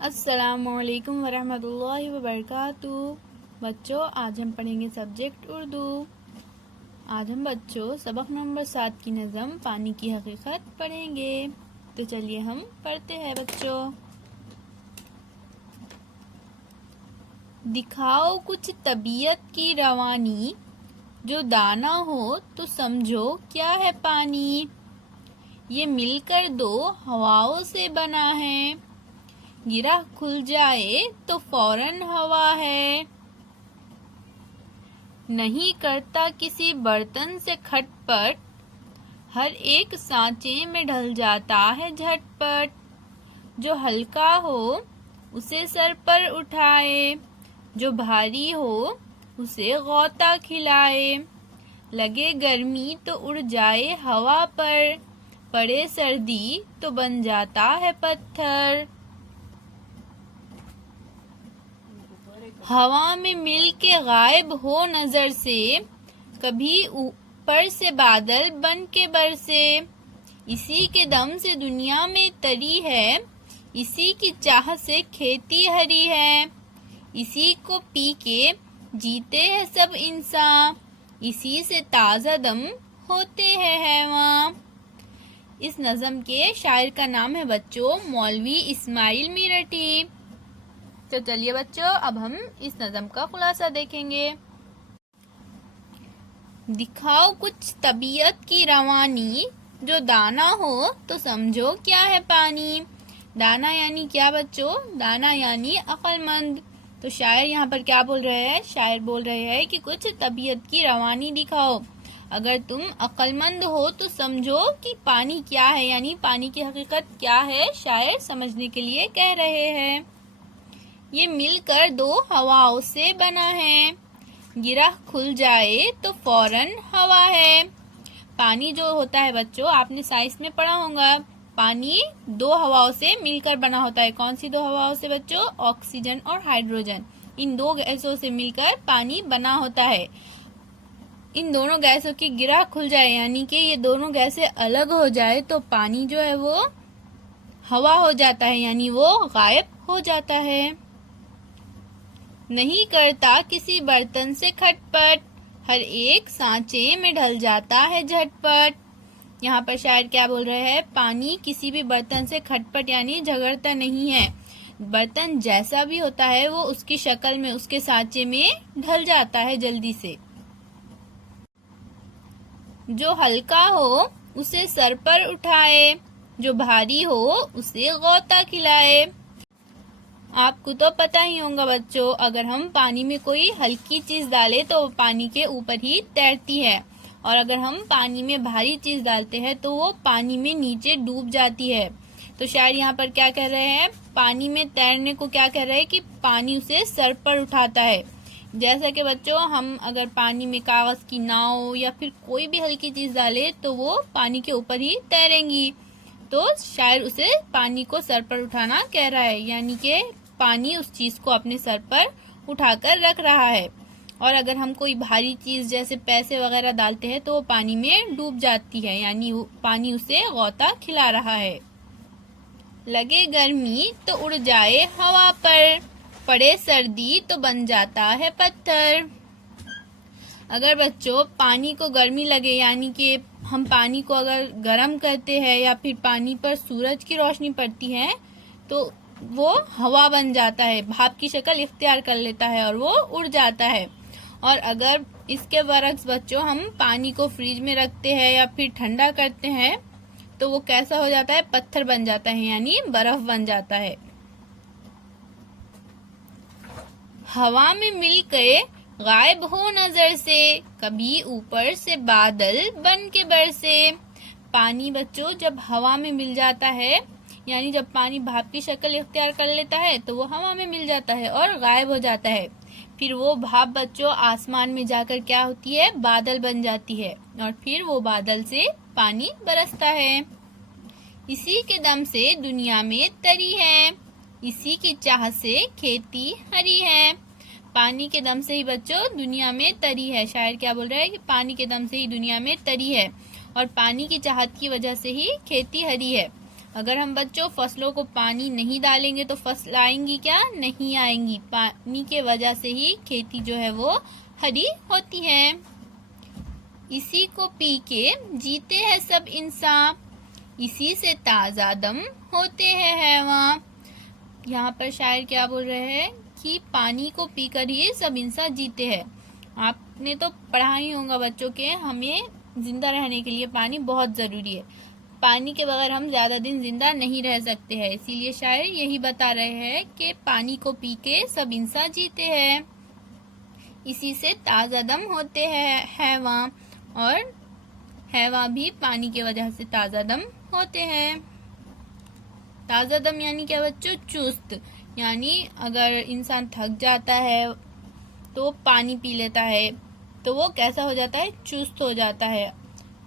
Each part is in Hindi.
अस्सलामुअलैकुम वरहमतुल्लाहि वबरकातुहू। बच्चों, आज हम पढ़ेंगे सब्जेक्ट उर्दू। आज हम बच्चों सबक नंबर 7 की नज़म पानी की हकीकत पढ़ेंगे। तो चलिए हम पढ़ते हैं बच्चों। दिखाओ कुछ तबीयत की रवानी, जो दाना हो तो समझो क्या है पानी। ये मिलकर दो हवाओं से बना है, गिरा खुल जाए तो फौरन हवा है। नहीं करता किसी बर्तन से खटपट, हर एक सांचे में ढल जाता है झटपट। जो हल्का हो उसे सर पर उठाए, जो भारी हो उसे गौता खिलाए। लगे गर्मी तो उड़ जाए हवा पर, पड़े सर्दी तो बन जाता है पत्थर। हवा में मिल के गायब हो नजर से, कभी ऊपर से बादल बन के बरसे। इसी के दम से दुनिया में तरी है, इसी की चाह से खेती हरी है। इसी को पी के जीते हैं सब इंसान, इसी से ताज़ा दम होते हैं हैवान। इस नज़म के शायर का नाम है बच्चों मौलवी इस्माइल मीरठी। तो चलिए बच्चों, अब हम इस नज़म का खुलासा देखेंगे। दिखाओ कुछ तबीयत की रवानी, जो दाना हो तो समझो क्या है पानी। दाना यानी क्या बच्चों? दाना यानी अक्लमंद। तो शायर यहाँ पर क्या बोल रहे हैं? शायर बोल रहे हैं कि कुछ तबीयत की रवानी दिखाओ। अगर तुम अक्लमंद हो तो समझो कि पानी क्या है, यानी पानी की हकीकत क्या है, शायर समझने के लिए कह रहे हैं। ये मिलकर दो हवाओं से बना है, गिरा खुल जाए तो फौरन हवा है। पानी जो होता है बच्चों, आपने साइंस में पढ़ा होगा, पानी दो हवाओं से मिलकर बना होता है। कौन सी दो हवाओं से बच्चों? ऑक्सीजन और हाइड्रोजन। इन दो गैसों से मिलकर पानी बना होता है। इन दोनों गैसों की गिरा खुल जाए, यानी कि ये दोनों गैसें अलग हो जाए तो पानी जो है वो हवा हो जाता है, यानी वो गायब हो जाता है। नहीं करता किसी बर्तन से खटपट, हर एक सांचे में ढल जाता है झटपट। यहाँ पर शायर क्या बोल रहे हैं? पानी किसी भी बर्तन से खटपट यानी झगड़ता नहीं है। बर्तन जैसा भी होता है वो उसकी शक्ल में, उसके सांचे में ढल जाता है जल्दी से। जो हल्का हो उसे सर पर उठाए, जो भारी हो उसे गौता खिलाए। आपको तो पता ही होगा बच्चों, अगर हम पानी में कोई हल्की चीज डालें तो वो पानी के ऊपर ही तैरती है, और अगर हम पानी में भारी चीज डालते हैं तो वो पानी में नीचे डूब जाती है। तो शायद यहाँ पर क्या कह रहे हैं? पानी में तैरने को क्या कह रहे हैं कि पानी उसे सर पर उठाता है। जैसा कि बच्चों हम अगर पानी में कागज की नाव या फिर कोई भी हल्की चीज डाले तो वो पानी के ऊपर ही तैरेंगी। तो शायद उसे पानी को सर पर उठाना कह रहा है, यानी कि पानी उस चीज को अपने सर पर उठाकर रख रहा है। और अगर हम कोई भारी चीज जैसे पैसे वगैरह डालते हैं तो वो पानी में डूब जाती है, यानी पानी उसे गौता खिला रहा है। लगे गर्मी तो उड़ जाए हवा पर, पड़े सर्दी तो बन जाता है पत्थर। अगर बच्चों पानी को गर्मी लगे, यानी कि हम पानी को अगर गर्म करते हैं या फिर पानी पर सूरज की रोशनी पड़ती है तो वो हवा बन जाता है, भाप की शक्ल इख्तियार कर लेता है और वो उड़ जाता है। और अगर इसके बरक्स बच्चों हम पानी को फ्रिज में रखते हैं या फिर ठंडा करते हैं तो वो कैसा हो जाता है? पत्थर बन जाता है, यानी बर्फ बन जाता है। हवा में मिल के गायब हो नजर से, कभी ऊपर से बादल बन के बरसे। पानी बच्चों जब हवा में मिल जाता है, यानी जब पानी भाप की शक्ल इख्तियार कर लेता है तो वो हवा में मिल जाता है और गायब हो जाता है। फिर वो भाप बच्चों आसमान में जाकर क्या होती है? बादल बन जाती है, और फिर वो बादल से पानी बरसता है। इसी के दम से दुनिया में तरी है, इसी की चाह से खेती हरी है। पानी के दम से ही बच्चों दुनिया में तरी है। शायर क्या बोल रहा है कि पानी के दम से ही दुनिया में तरी है और पानी की चाहत की वजह से ही खेती हरी है। अगर हम बच्चों फसलों को पानी नहीं डालेंगे तो फसल आएंगी क्या? नहीं आएंगी। पानी के वजह से ही खेती जो है वो हरी होती है। इसी को पी के जीते हैं सब इंसान, इसी से ताजा दम होते हैं हैवान। यहाँ पर शायर क्या बोल रहे हैं कि पानी को पीकर ही सब इंसान जीते हैं। आपने तो पढ़ा ही होगा बच्चों के, हमें जिंदा रहने के लिए पानी बहुत जरूरी है। पानी के बगैर हम ज्यादा दिन जिंदा नहीं रह सकते हैं, इसीलिए शायर यही बता रहे हैं कि पानी को पी के सब इंसान जीते हैं, इसी से ताजा दम होते हैं हैवान, और हैवान भी पानी की वजह से ताजा दम होते हैं। ताजा दम यानी क्या बच्चों? चुस्त। यानी अगर इंसान थक जाता है तो पानी पी लेता है तो वो कैसा हो जाता है? चुस्त हो जाता है।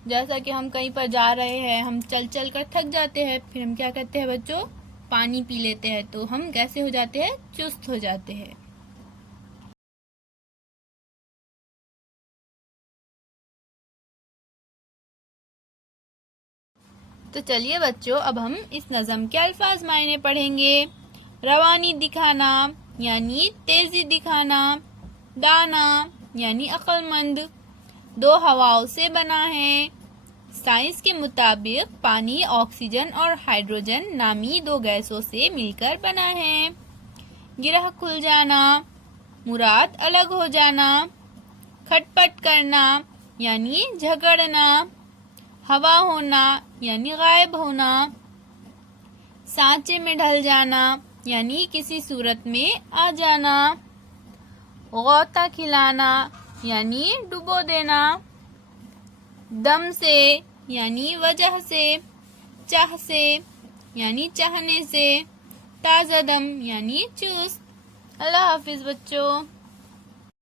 जैसा कि हम कहीं पर जा रहे हैं, हम चल चल कर थक जाते हैं, फिर हम क्या करते हैं बच्चों? पानी पी लेते हैं, तो हम कैसे हो जाते हैं? चुस्त हो जाते हैं। तो चलिए बच्चों, अब हम इस नज़म के अल्फाज मायने पढ़ेंगे। रवानी दिखाना यानी तेजी दिखाना, दाना यानी अक्लमंद, दो हवाओं से बना है। साइंस के मुताबिक पानी ऑक्सीजन और हाइड्रोजन नामी दो गैसों से मिलकर बना है। गिरह खुल जाना, मुराद अलग हो जाना, खटपट करना यानी झगड़ना, हवा होना यानी गायब होना, सांचे में ढल जाना यानी किसी सूरत में आ जाना, गौता खिलाना यानी डुबो देना, दम से यानी वजह से, चाह से यानी चाहने से, ताजा दम यानी चुस्त। अल्लाह हाफिज बच्चों।